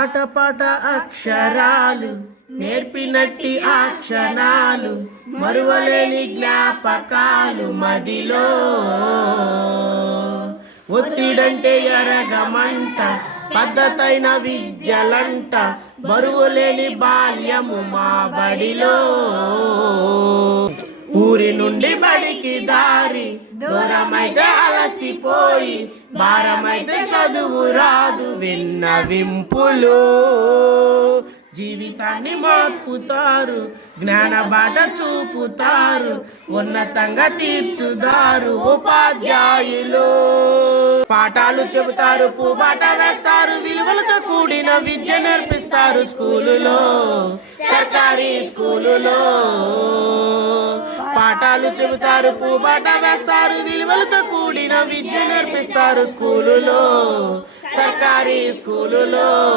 పాట అక్షరాలు నేర్పినట్టి ఆ క్షణాలు మరువలేని జ్ఞాపకాలు మదిలో. ఒత్తిడంటే ఎరగమంట పద్ధతైన విద్యలంట బరువులేని బాల్యము మా బడిలో. ఊరి నుండి బడికి దారి దూరమైతే అలసిపోయి భారమైతే చదువు రాదు విన్నవింపులు. జీవితాన్ని మాపుతారు జ్ఞాన బాట చూపుతారు ఉన్నతంగా తీర్చుదారు ఉపాధ్యాయులు. పాఠాలు చెబుతారు పూబాట వేస్తారు విలువలతో కూడిన విద్య నేర్పిస్తారు స్కూలులో సర్కారీ స్కూలులో. పాఠాలు చెబుతారు పూబాట వేస్తారు విలువలతో కూడిన విద్య నేర్పిస్తారు స్కూలులో సర్కారీ స్కూలులో.